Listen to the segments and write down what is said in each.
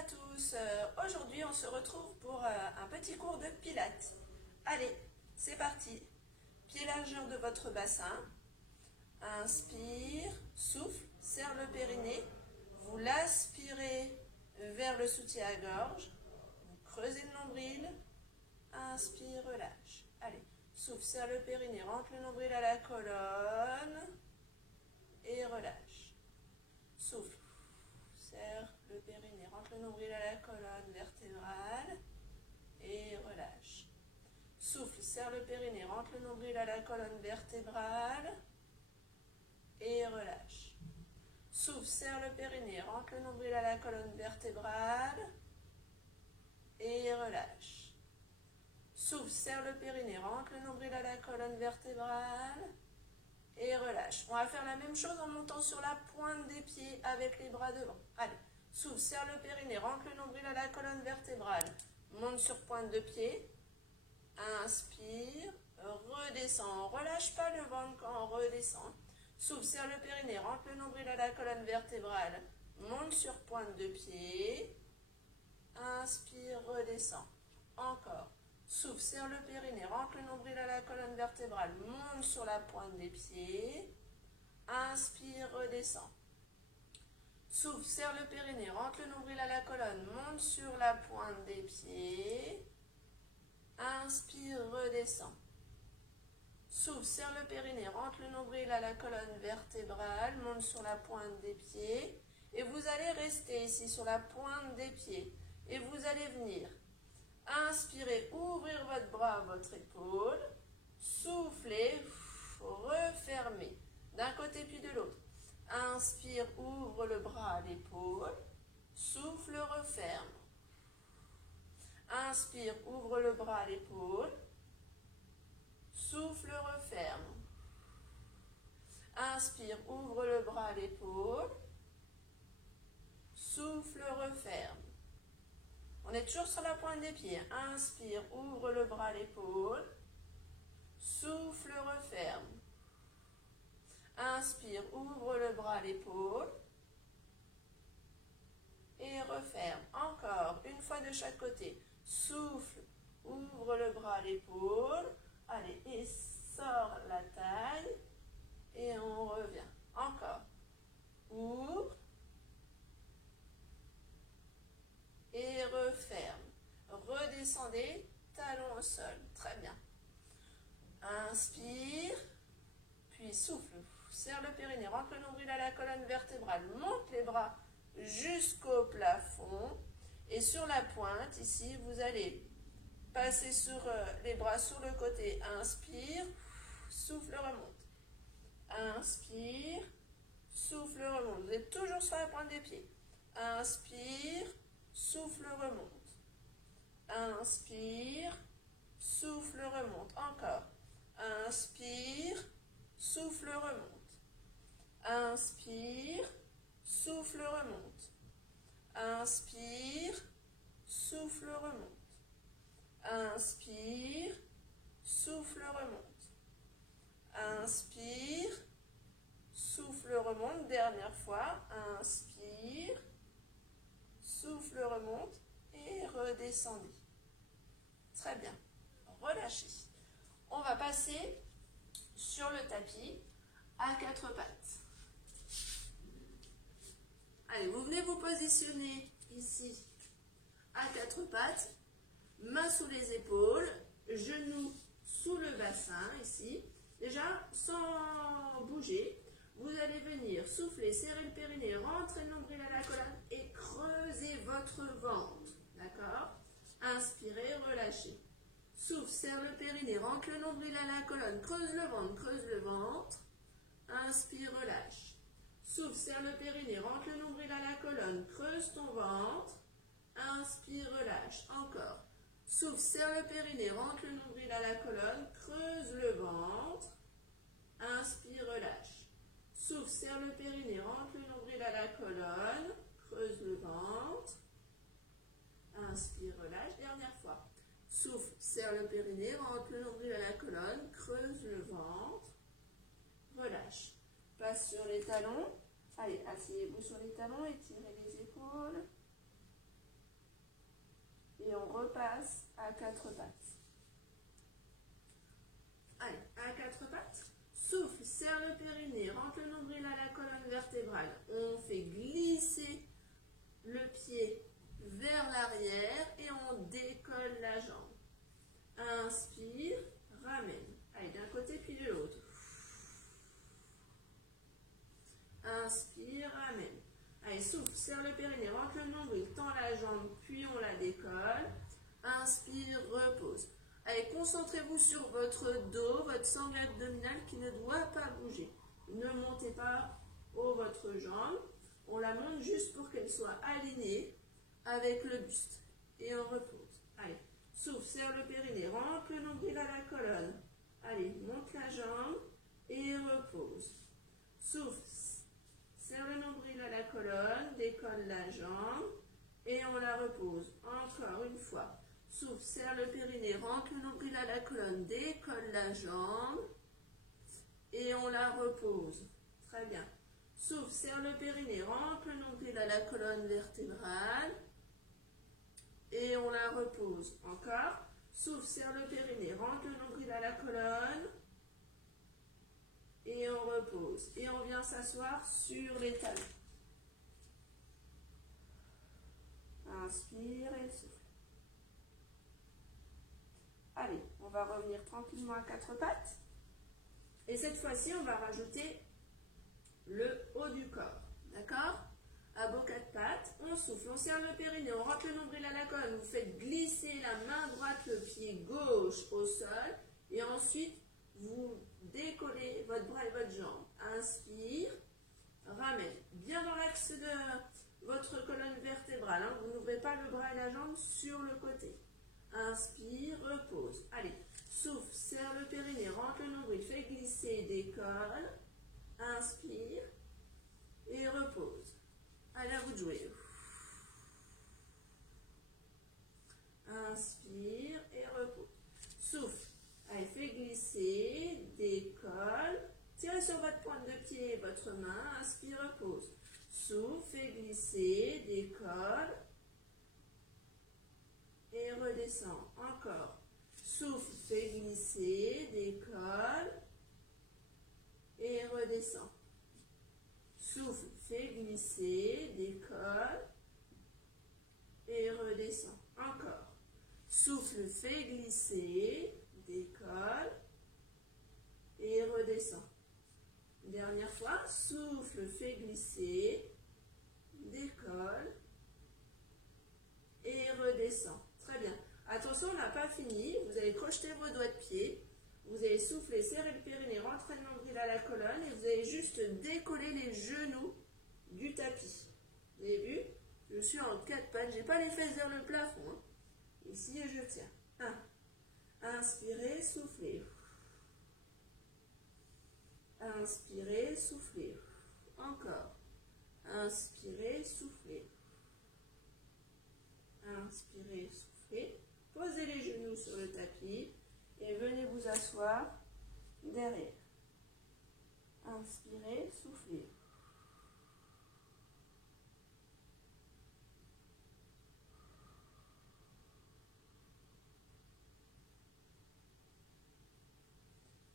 à tous, aujourd'hui on se retrouve pour un petit cours de pilates. Allez, c'est parti. Pied largeur de votre bassin. Inspire, souffle, serre le périnée. Vous l'aspirez vers le soutien-gorge. Vous creusez le nombril. Inspire, relâche. Allez, souffle, serre le périnée, rentre le nombril à la colonne. Et relâche. Souffle. Serre le périnée, rentre le nombril à la colonne vertébrale et relâche. Souffle, serre le périnée, rentre le nombril à la colonne vertébrale et relâche. Souffle, serre le périnée, rentre le nombril à la colonne vertébrale et relâche. Souffle, serre le périnée, rentre le nombril à la colonne vertébrale et relâche. On va faire la même chose en montant sur la pointe des pieds avec les bras devant. Allez, souffle, serre le périnée, rentre le nombril à la colonne vertébrale. Monte sur pointe de pied. Inspire, redescend. Relâche pas le ventre quand on redescend. Souffle, serre le périnée, rentre le nombril à la colonne vertébrale. Monte sur pointe de pied. Inspire, redescend. Encore. Souffle, serre le périnée, rentre le nombril à la colonne vertébrale, monte sur la pointe des pieds. Inspire, redescend. Souffle, serre le périnée, rentre le nombril à la colonne, monte sur la pointe des pieds. Inspire, redescend. Souffle, serre le périnée, rentre le nombril à la colonne vertébrale, monte sur la pointe des pieds. Et vous allez rester ici sur la pointe des pieds. Et vous allez venir. Inspirez, ouvrir votre bras, votre épaule. Soufflez, refermez. D'un côté puis de l'autre. Inspire, ouvre le bras à l'épaule. Souffle, referme. Inspire, ouvre le bras à l'épaule. Souffle, referme. Inspire, ouvre le bras à l'épaule. Souffle, referme. On est toujours sur la pointe des pieds. Inspire, ouvre le bras à l'épaule. Souffle, referme. Inspire, ouvre le bras à l'épaule. Et referme. Encore, une fois de chaque côté. Souffle, ouvre le bras à l'épaule. Allez, et sort la taille. Et on revient. Encore. Ouvre. Et referme. Redescendez, talon au sol. Très bien. Inspire, puis souffle. Serre le périnée, rentre le nombril à la colonne vertébrale. Monte les bras jusqu'au plafond. Et sur la pointe, ici, vous allez passer sur les bras sur le côté. Inspire, souffle, remonte. Inspire, souffle, remonte. Vous êtes toujours sur la pointe des pieds. Inspire, souffle, remonte. Inspire, souffle, remonte. Encore. Inspire, souffle, remonte. Inspire, souffle, remonte. Inspire, souffle, remonte. Inspire, souffle, remonte. Inspire, souffle, remonte. Dernière fois. Inspire, souffle, remonte et redescendez. Très bien. Relâchez. On va passer sur le tapis à quatre pattes. Allez, vous venez vous positionner ici à quatre pattes, mains sous les épaules, genoux sous le bassin ici. Déjà, sans bouger, vous allez venir souffler, serrer le périnée, rentrer le nombril à la colonne et creuser votre ventre. D'accord? Inspirez, relâchez. Souffle, serre le périnée, rentre le nombril à la colonne, creuse le ventre, creuse le ventre. Inspire, relâche. Souffle, serre le périnée, rentre le nombril à la colonne, creuse ton ventre. Inspire, relâche. Encore. Souffle, serre le périnée, rentre le nombril à la colonne, creuse le ventre. Inspire, relâche. Souffle, serre le périnée, rentre le nombril à la colonne, creuse le ventre. Inspire, relâche. Dernière fois. Souffle, serre le périnée, rentre le nombril à la colonne, creuse le ventre. Relâche. Passe sur les talons. Allez, asseyez-vous sur les talons, étirez les épaules. Et on repasse à quatre pattes. Allez, à quatre pattes. Souffle, serre le périnée, rentre le nombril à la colonne vertébrale. On fait glisser le pied vers l'arrière et on décolle la jambe. Inspire, ramène. Allez, d'un côté puis de l'autre. Inspire, ramène. Allez, souffle, serre le périnée, rentre le nombril, tend la jambe, puis on la décolle. Inspire, repose. Allez, concentrez-vous sur votre dos, votre sangle abdominale qui ne doit pas bouger. Ne montez pas votre jambe. On la monte juste pour qu'elle soit alignée avec le buste. Et on repose. Allez, souffle, serre le périnée, rentre le nombril à la colonne. Allez, monte la jambe et repose. Souffle, serre le nombril à la colonne, décolle la jambe et on la repose. Encore une fois. Souffle, serre le périnée, rentre le nombril à la colonne, décolle la jambe et on la repose. Très bien. Souffle, serre le périnée, rentre le nombril à la colonne vertébrale et on la repose. Encore. Souffle, serre le périnée, rentre le nombril à la colonne et on repose. Et on vient s'asseoir sur les talons. Inspire et souffle. Allez, on va revenir tranquillement à quatre pattes. Et cette fois-ci, on va rajouter le haut du corps. D'accord? À beau quatre pattes, on souffle, on serre le périnée, on rentre le nombril à la colonne. Vous faites glisser la main droite, le pied gauche au sol. Et ensuite, vous décollez votre bras et votre jambe. Inspire, ramène. Bien dans l'axe de votre colonne vertébrale. Hein. Vous n'ouvrez pas le bras et la jambe sur le côté. Inspire, repose. Allez, souffle, serre le périnée, rentre le nombril, fait glisser, décolle. Inspire et repose. Allez, à vous de jouer. Inspire et repose. Souffle. Allez, fait glisser, décolle. Tirez sur votre pointe de pied et votre main. Inspire, repose. Souffle, fait glisser, décolle. Et redescend. Encore. Souffle, fait glisser, décolle. Et redescend. Souffle, fait glisser, décolle. Et redescend. Encore. Souffle, fait glisser, décolle. Et redescend. Dernière fois. Souffle, fait glisser, décolle. Et redescend. Très bien. Attention, on n'a pas fini. Vous allez crocheter vos doigts de pied. Vous allez souffler, serrer le périnée, rentrer le nombril à la colonne et vous allez juste décoller les genoux du tapis. Vous avez vu? Je suis en quatre pattes. Je n'ai pas les fesses vers le plafond. Hein. Ici, je tiens. 1. Inspirez, soufflez. Inspirez, soufflez. Encore. Inspirez, soufflez. Inspirez, soufflez. Posez les genoux sur le tapis et venez vous asseoir derrière. Inspirez, soufflez.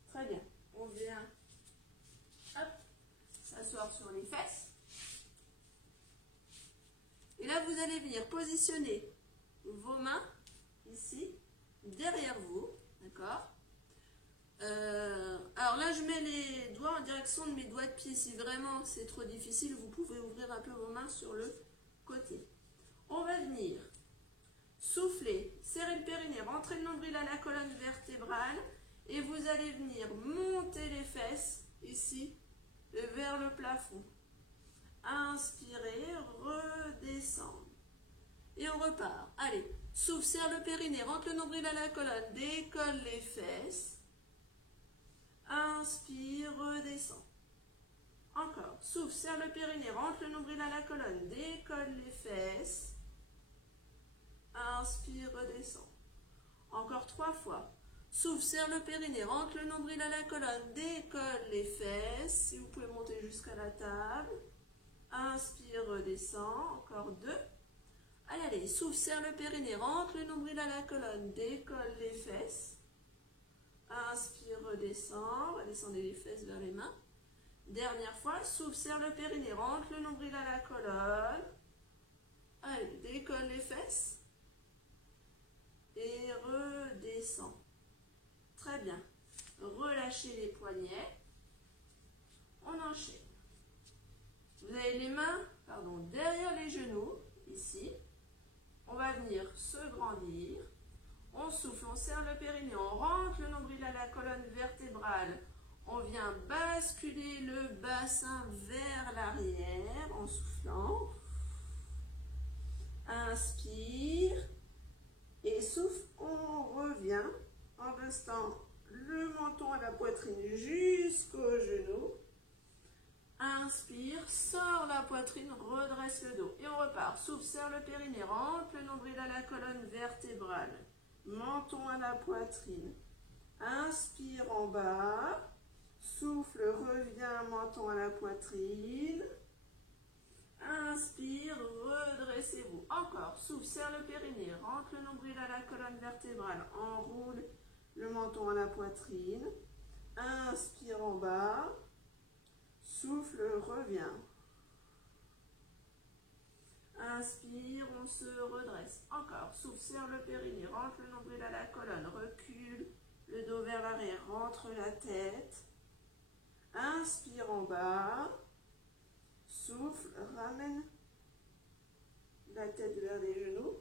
Très bien. On vient s'asseoir sur les fesses. Et là, vous allez venir positionner vos mains ici, derrière vous. D'accord? Alors là, je mets les doigts en direction de mes doigts de pied. Si vraiment c'est trop difficile, vous pouvez ouvrir un peu vos mains sur le côté. On va venir souffler, serrer le périnée, rentrer le nombril à la colonne vertébrale et vous allez venir monter les fesses ici vers le plafond. Inspirez, redescendre. Et on repart. Allez, souffle, serre le périnée, rentre le nombril à la colonne, décolle les fesses. Inspire, redescend. Encore. Souffle, serre le périnée, rentre le nombril à la colonne, décolle les fesses. Inspire, redescend. Encore 3 fois. Souffle, serre le périnée, rentre le nombril à la colonne, décolle les fesses. Si vous pouvez monter jusqu'à la table. Inspire, redescend. Encore 2. Allez, allez, souffle, serre le périnée, rentre le nombril à la colonne, décolle les fesses. Inspire, redescend, redescendez les fesses vers les mains. Dernière fois, souffle, serre le périnée, rentre le nombril à la colonne. Allez, décolle les fesses. Et redescend. Très bien. Relâchez les poignets. On enchaîne. Vous avez les mains, derrière les genoux, ici. On va venir se grandir. On souffle, on serre le périnée, on rentre le nombril à la colonne vertébrale. On vient basculer le bassin vers l'arrière en soufflant. Inspire. Et souffle, on revient en restant le menton à la poitrine jusqu'au genou. Inspire, sors la poitrine, redresse le dos. Et on repart. Souffle, serre le périnée, rentre le nombril à la colonne vertébrale. Menton à la poitrine. Inspire en bas. Souffle, reviens, menton à la poitrine. Inspire, redressez-vous. Encore. Souffle, serre le périnée, rentre le nombril à la colonne vertébrale. Enroule le menton à la poitrine. Inspire en bas. Souffle, reviens. Inspire, on se redresse. Encore. Souffle, serre le périnée, rentre le nombril à la colonne. Recule le dos vers l'arrière, rentre la tête. Inspire en bas. Souffle, ramène la tête vers les genoux.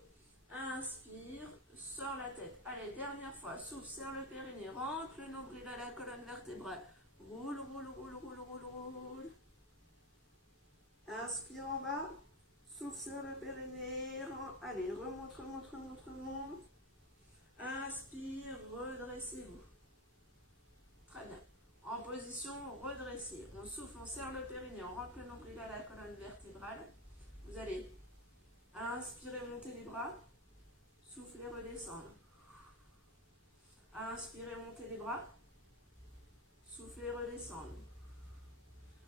Inspire, sors la tête. Allez, dernière fois. Souffle, serre le périnée, rentre le nombril à la colonne vertébrale. Roule, roule, roule, roule, roule, roule. Inspire en bas. Souffle sur le périnée. Allez, remonte, remonte, remonte, remonte. Inspire, redressez-vous. Très bien. En position redressée. On souffle, on serre le périnée, on rentre le nombril à la colonne vertébrale. Vous allez inspirer, monter les bras. Souffler, redescendre. Inspirez, monter les bras. Soufflez, redescendre.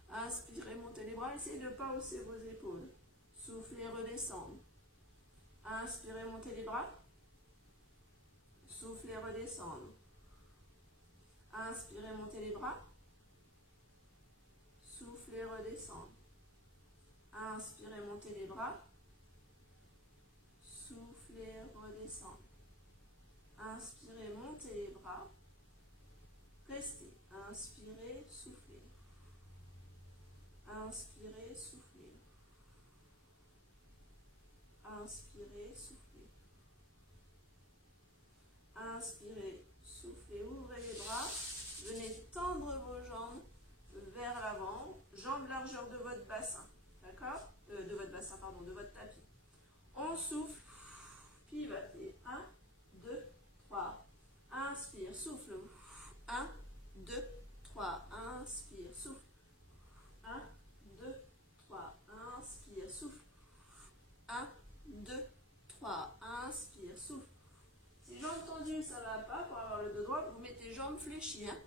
Inspirez, montez les bras. Essayez de ne pas hausser vos épaules. Soufflez, redescendre. Inspirez, montez les bras. Soufflez, redescendre. Inspirez, montez les bras. Soufflez, redescendre. Inspirez, montez les bras. Soufflez, redescendre. Inspirez, montez les bras. Restez. Inspirez, soufflez. Inspirez, soufflez. Inspirez, soufflez. Inspirez, soufflez, ouvrez les bras. Venez tendre vos jambes vers l'avant. Jambes largeur de votre bassin. D'accord? De votre bassin, pardon, de votre tapis. On souffle. Pivotez. 1, 2, 3. Inspire, souffle. 1, 2, 3. Inspire, souffle. 1, 2, 3. Inspire, souffle. 1, 2, 3. Inspire, souffle. Si jambes tendues, ça ne va pas. Pour avoir le dos droit, vous mettez jambes fléchies. Hein.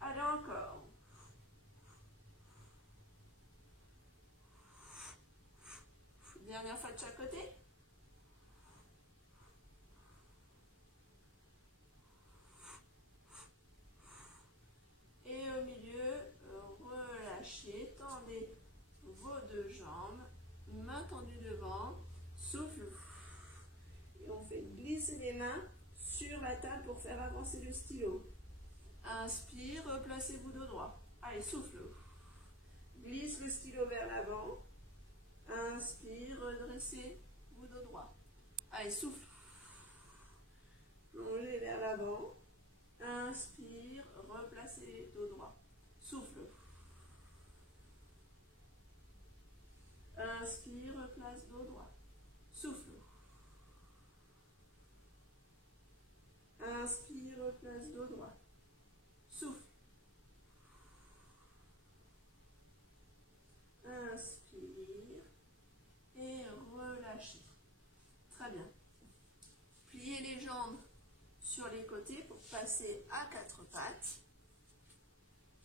Allez, encore. Dernière fois de chaque côté. Et au milieu, relâchez, tendez vos deux jambes, main tendue devant, souffle. Et on fait glisser les mains sur la table pour faire avancer le stylo. Inspire, replacez-vous dos droit. Allez, souffle. Glisse le stylo vers l'avant. Inspire, redressez-vous dos droit. Allez, souffle. Plongez vers l'avant. Inspire, replacez dos droit. Souffle. Inspire, replace dos droit. Souffle. Inspire, replace dos droit. Souffle. Inspire et relâchez. Très bien. Pliez les jambes sur les côtés pour passer à quatre pattes.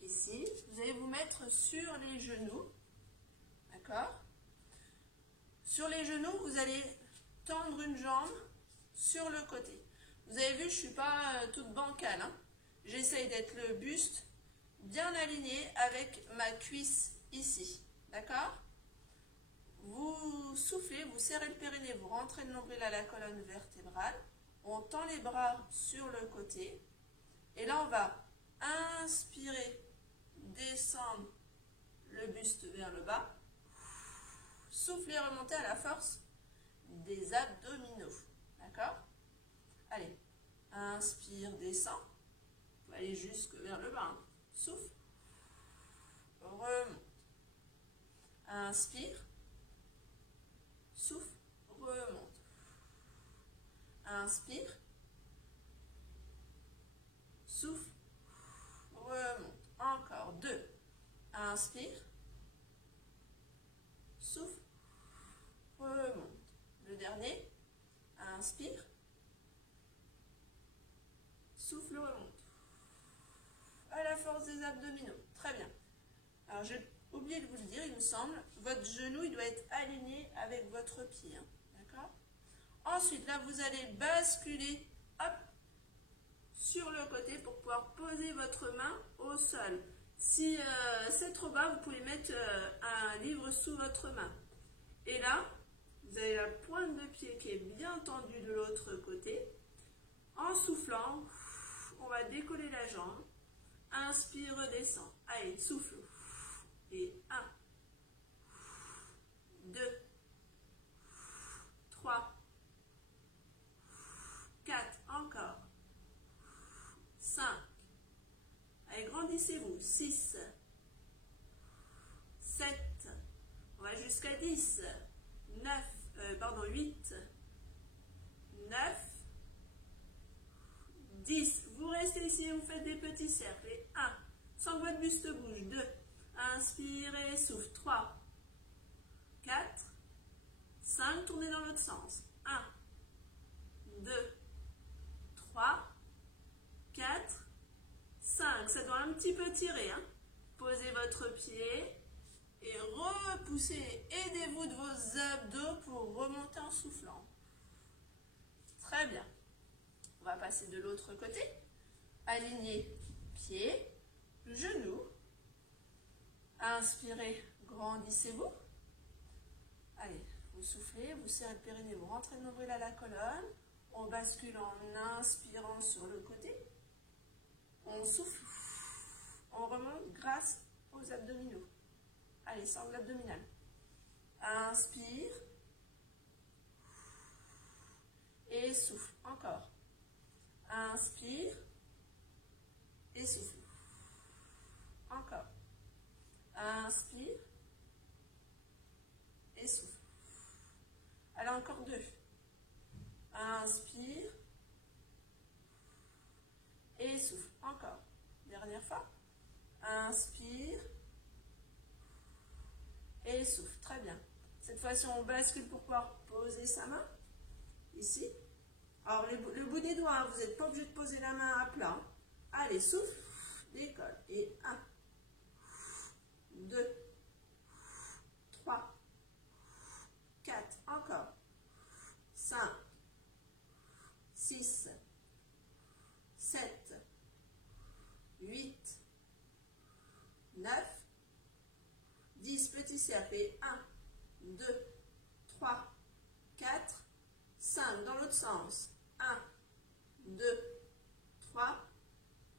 Ici, vous allez vous mettre sur les genoux. D'accord? Sur les genoux, vous allez tendre une jambe sur le côté. Vous avez vu, je ne suis pas toute bancale, hein. J'essaye d'être le buste bien aligné avec ma cuisse ici. D'accord? Vous soufflez, vous serrez le périnée, vous rentrez le nombril à la colonne vertébrale. On tend les bras sur le côté. Et là, on va inspirer, descendre le buste vers le bas. Soufflez, remontez à la force des abdominaux. D'accord? Allez, inspire, descend. Vous allez jusque vers le bas. Hein. Souffle. Remonte. Inspire. Souffle. Remonte. Inspire. Souffle. Remonte. Encore 2. Inspire. Souffle. Remonte. Le dernier. Inspire. Souffle, remonte. À la force des abdominaux. Très bien. Alors, j'ai oublié de vous le dire, il me semble. Votre genou, il doit être aligné avec votre pied. Hein. D'accord? Ensuite, là, vous allez basculer, hop, sur le côté pour pouvoir poser votre main au sol. Si c'est trop bas, vous pouvez mettre un livre sous votre main. Et là, vous avez la pointe de pied qui est bien tendue de l'autre côté. En soufflant, on va décoller la jambe. Inspire, redescend. Allez, souffle. Et 1, 2, 3, 4, encore. 5. Allez, grandissez-vous. 6, 7. On va jusqu'à 10. 8, 9, 10. Vous restez ici, vous faites des petits cercles. Et 1, sans que votre buste bouge. 2, inspirez, souffle. 3, 4, 5, tournez dans l'autre sens. 1, 2, 3, 4, 5. Ça doit un petit peu tirer. Hein. Posez votre pied et repoussez. Aidez-vous de vos abdos pour remonter en soufflant. Très bien. On va passer de l'autre côté. Alignez pied, genou. Inspirez, grandissez-vous. Allez, vous soufflez, vous serrez le périnée, vous rentrez le nombril à la colonne. On bascule en inspirant sur le côté. On souffle. On remonte grâce aux abdominaux. Allez, sangle abdominale. Inspire. Et souffle. Encore. Inspire. Et souffle. Encore. Inspire. Et souffle. Allez, encore 2. Inspire. Et souffle. Encore. Dernière fois. Inspire. Et souffle. Très bien. Cette fois-ci, on bascule pour pouvoir poser sa main. Ici. Alors, le bout des doigts, hein, vous n'êtes pas obligé de poser la main à plat. Hein. Allez, souffle. Décolle. Et 1, 2, 3, 4. Encore. 5, 6, 7, 8, 9, 10. Petits cercles. Et 1, 2, 3, 4, 5. Dans l'autre sens. 1, 2, 3,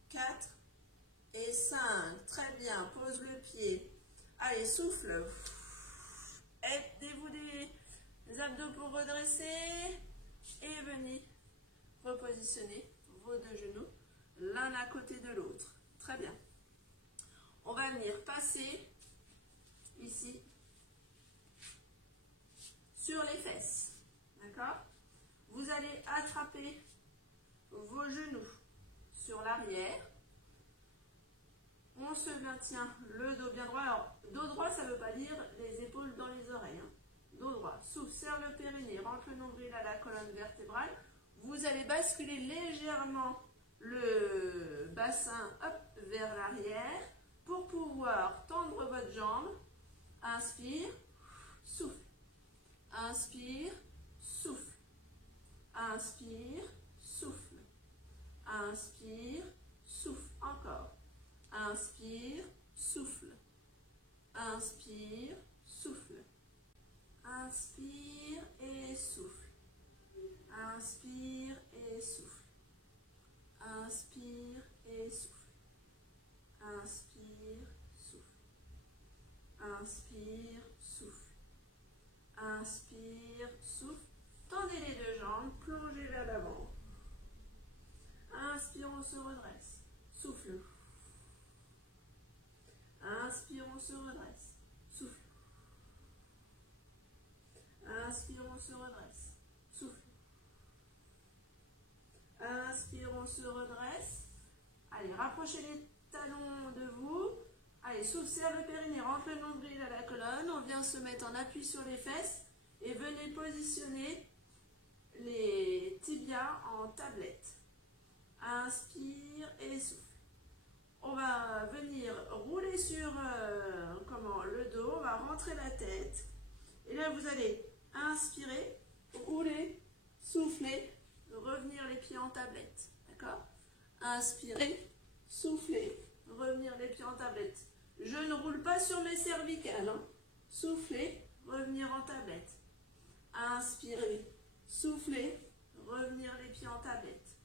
4 et 5. Très bien. Pose le pied. Allez, souffle. Aidez-vous les abdos pour redresser. Et venez repositionner vos deux genoux l'un à côté de l'autre. Très bien. On va venir passer ici sur les fesses. D'accord? Vous allez attraper vos genoux sur l'arrière. On se maintient le dos bien droit. Alors, dos droit, ça ne veut pas dire les épaules dans les oreilles. Hein. Dos droit. Souffle, serre le périnée, rentre le nombril à la colonne vertébrale. Vous allez basculer légèrement le bassin vers l'arrière pour pouvoir tendre votre jambe. Inspire, souffle. Inspire, souffle. Inspire, souffle. Inspire, souffle. Encore. Inspire, souffle. Inspire, souffle. Inspire et souffle. Inspire et souffle. Inspire et souffle. Inspire, souffle. Inspire, souffle. Inspire, souffle. Tendez les deux jambes, plongez vers l'avant. Inspire, on se redresse. Souffle. Inspire, on se redresse. Souffle. Inspire, on se redresse. Souffle. Inspire, on se redresse. Allez, rapprochez les talons de vous. Allez, souffle, serre le périnée, rentre le nombril à la colonne. On vient se mettre en appui sur les fesses et venez positionner les tibias en tablette. Inspire et souffle. On va venir rouler sur le dos, on va rentrer la tête. Et là, vous allez inspirer, rouler, souffler, revenir les pieds en tablette. D'accord? Inspirer, souffler, revenir les pieds en tablette. Je ne roule pas sur mes cervicales. Hein. Souffler, revenir en tablette. Inspirer, souffler, revenir les pieds en tablette.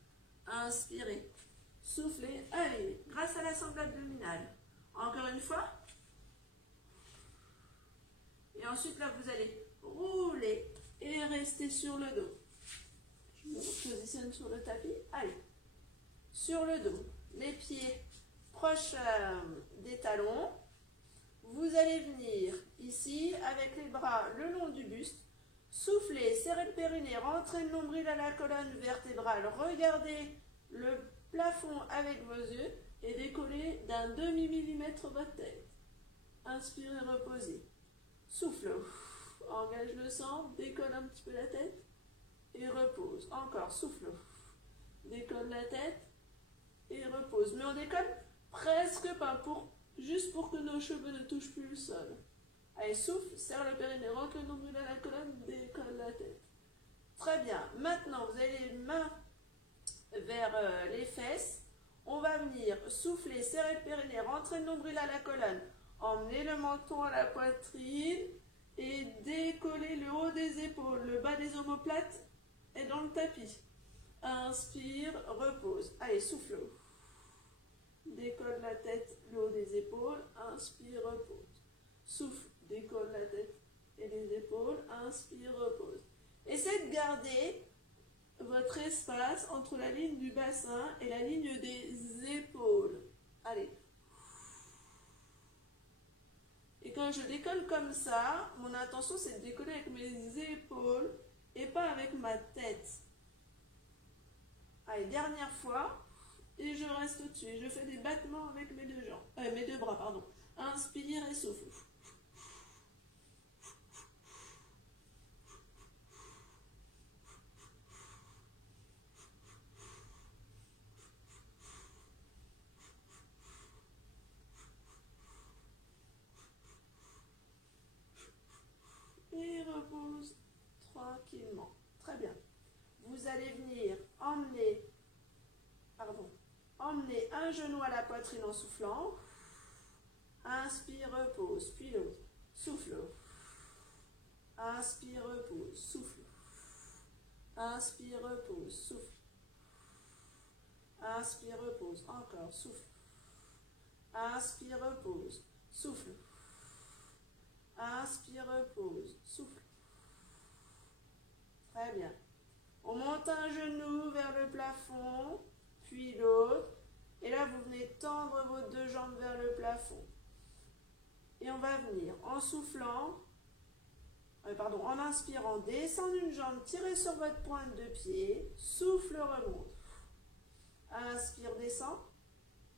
Inspirer, souffler. Allez, grâce à la sangle abdominale. Encore une fois. Et ensuite, là, vous allez rouler et rester sur le dos. Je me positionne sur le tapis. Allez, sur le dos. Les pieds proches des talons. Vous allez venir ici avec les bras le long du buste. Soufflez, serrez le périnée, rentrez le nombril à la colonne vertébrale. Regardez le plafond avec vos yeux et décollez d'un demi-millimètre votre tête. Inspirez, reposez. Souffle. Engage le sang, décolle un petit peu la tête et repose. Encore, souffle. Décolle la tête et repose. Mais on décolle presque pas, juste pour que nos cheveux ne touchent plus le sol. Allez, souffle, serre le périnée, rentre le nombril à la colonne, décolle la tête. Très bien. Maintenant, vous avez les mains vers les fesses. On va venir souffler, serrer le périnée, rentrer le nombril à la colonne, emmener le menton à la poitrine et décoller le haut des épaules. Le bas des omoplates est dans le tapis. Inspire, repose. Allez, souffle. Décolle la tête, le haut des épaules. Inspire, repose. Souffle, décolle la tête et les épaules. Inspire, repose. Essayez de garder votre espace entre la ligne du bassin et la ligne des épaules. Allez. Et quand je décolle comme ça, mon intention c'est de décoller avec mes épaules et pas avec ma tête. Allez, dernière fois. Et je reste au-dessus. Et je fais des battements avec mes deux bras, pardon. Inspire et souffle. Et repose tranquillement. Très bien. Vous allez venir emmener un genou à la poitrine en soufflant. Inspire, repose, puis l'autre. Souffle. Inspire, repose, souffle. Inspire, repose, souffle. Inspire, repose, encore, souffle. Inspire, repose, souffle. Inspire, repose, souffle. Très bien. On monte un genou vers le plafond, puis l'autre. Et là, vous venez tendre vos deux jambes vers le plafond. Et on va venir en soufflant, en inspirant, descendre une jambe, tirez sur votre pointe de pied, souffle, remonte. Inspire, descend,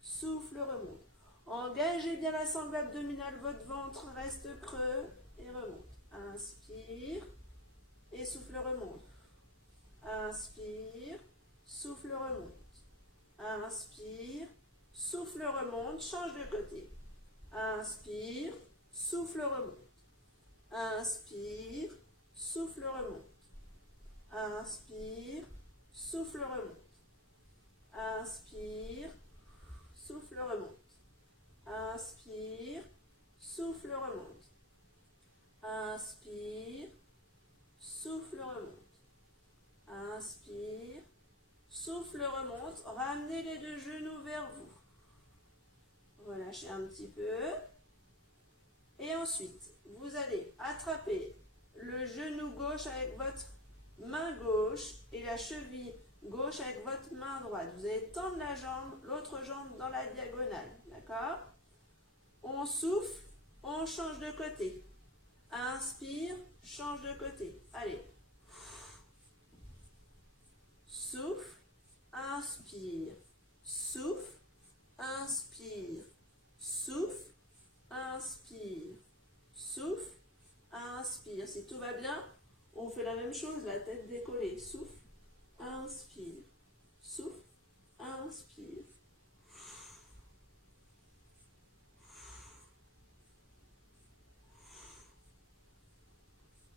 souffle, remonte. Engagez bien la sangle abdominale, votre ventre reste creux et remonte. Inspire et souffle, remonte. Inspire, souffle, remonte. Inspire, souffle, remonte, change de côté. Inspire, souffle, remonte. Inspire, souffle, remonte. Inspire, souffle, remonte. Inspire, souffle, remonte. Inspire, souffle, remonte. Inspire, souffle, remonte. Inspire, souffle, remonte. Ramenez les deux genoux vers vous. Relâchez un petit peu. Et ensuite, vous allez attraper le genou gauche avec votre main gauche et la cheville gauche avec votre main droite. Vous allez tendre la jambe, l'autre jambe dans la diagonale. D'accord? On souffle, on change de côté. Inspire, change de côté. Allez. Souffle, inspire. Souffle, inspire. Souffle, inspire. Souffle, inspire. Si tout va bien, on fait la même chose, la tête décollée. Souffle, inspire. Souffle, inspire.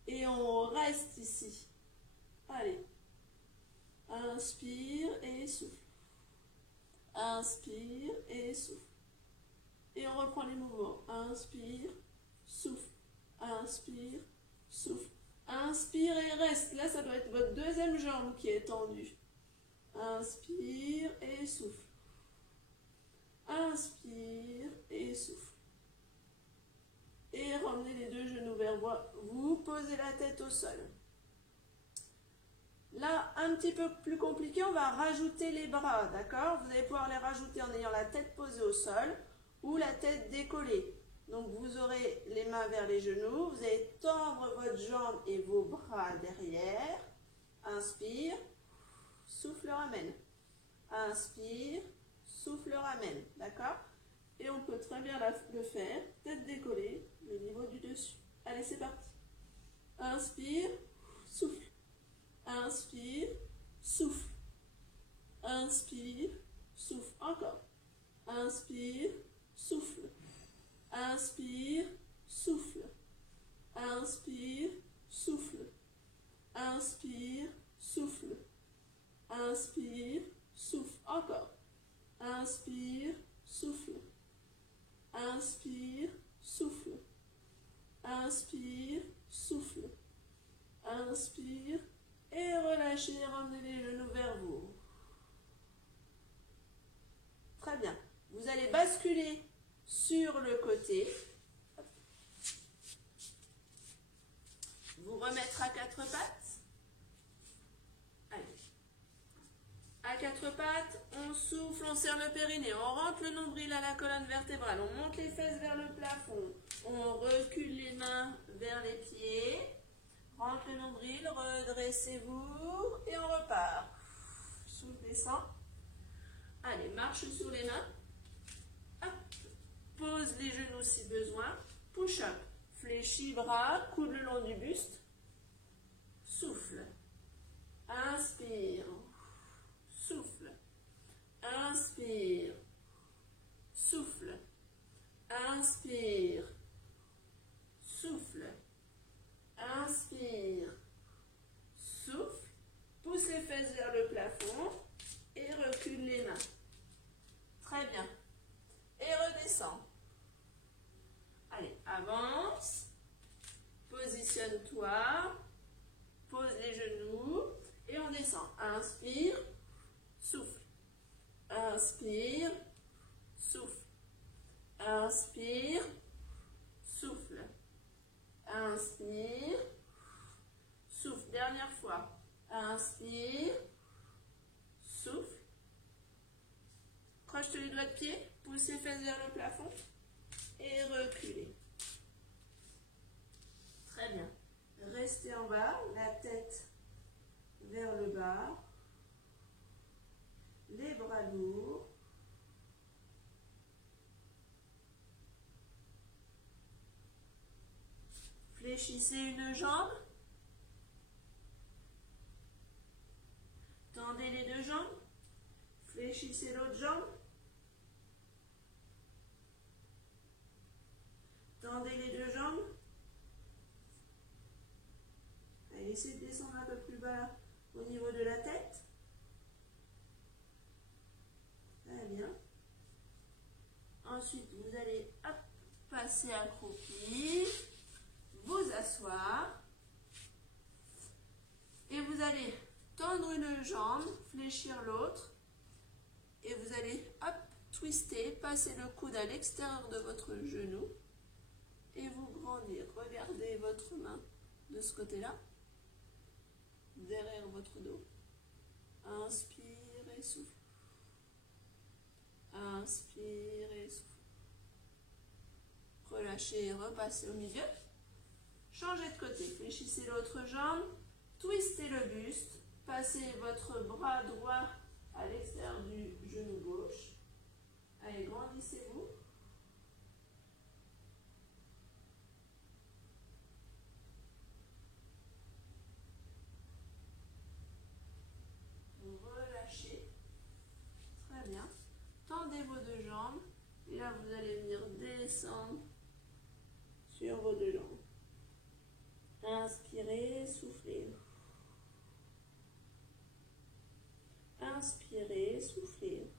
Et on reste ici. Allez. Inspire et souffle. Inspire et souffle. Et on reprend les mouvements. Inspire, souffle. Inspire, souffle. Inspire et reste. Là, ça doit être votre deuxième jambe qui est tendue. Inspire et souffle. Inspire et souffle. Et ramenez les deux genoux vers vous. Posez la tête au sol. Là, un petit peu plus compliqué, on va rajouter les bras, d'accord? Vous allez pouvoir les rajouter en ayant la tête posée au sol ou la tête décollée. Donc, vous aurez les mains vers les genoux. Vous allez tendre votre jambe et vos bras derrière. Inspire, souffle, ramène. Inspire, souffle, ramène, d'accord? Et on peut très bien le faire, tête décollée, le niveau du dessus. Allez, c'est parti. Inspire, souffle. Inspire, souffle. Inspire, souffle. Encore. Inspire, souffle. Inspire, souffle. Inspire, souffle. Inspire, souffle. Inspire, souffle. Encore. Inspire, souffle. Inspire, souffle. Inspire, souffle. Inspire et relâchez, ramenez les genoux vers vous. Très bien. Vous allez basculer sur le côté. Vous remettre à quatre pattes. Allez. À quatre pattes, on souffle, on serre le périnée, on rentre le nombril à la colonne vertébrale, on monte les fesses vers le plafond, on recule les mains vers les pieds, rentre le nombril, redressez-vous et on repart. Souffle, descend. Allez, marche sur les mains. Hop. Pose les genoux si besoin. Push-up. Fléchis bras, coude le long du buste. Souffle. Inspire. Souffle. Inspire. Souffle. Inspire. Souffle. Inspire. Souffle. Pousse les fesses vers le plafond et recule les mains. Très bien. Et redescends. Allez, avance. Positionne-toi. Pose les genoux et on descend. Inspire. Souffle. Inspire. Souffle. Inspire. Souffle. Inspire. Souffle. Dernière fois. Inspire. Souffle. Croche les doigts de pied. Pousse les fesses vers le plafond. Et reculez. Très bien. Restez en bas. La tête vers le bas. Les bras lourds. Fléchissez une jambe. Tendez Tendez les deux jambes. Fléchissez l'autre jambe. Tendez les deux jambes. Allez, essayez de descendre un peu plus bas au niveau de la tête. Très bien. Ensuite, vous allez passer accroupi, vous asseoir. Et vous allez tendre une jambe, fléchir l'autre. Et vous allez, twister, passer le coude à l'extérieur de votre genou. Et vous grandir. Regardez votre main de ce côté-là, derrière votre dos. Inspire et souffle. Inspire et souffle. Relâchez et repassez au milieu. Changez de côté. Fléchissez l'autre jambe. Twistez le buste. Passez votre bras droit à l'extérieur du genou gauche. Allez, grandissez-vous. Relâchez. Très bien. Tendez vos deux jambes. Et là, vous allez venir descendre sur vos deux jambes. Inspirez, soufflez. Inspirez, soufflez.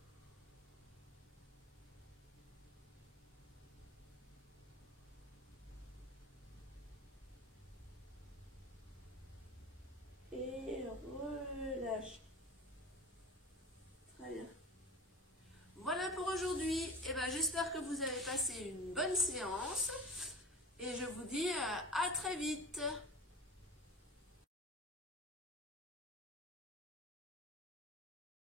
Et relâchez. Très bien. Voilà pour aujourd'hui. Et ben, j'espère que vous avez passé une bonne séance. Et je vous dis à très vite.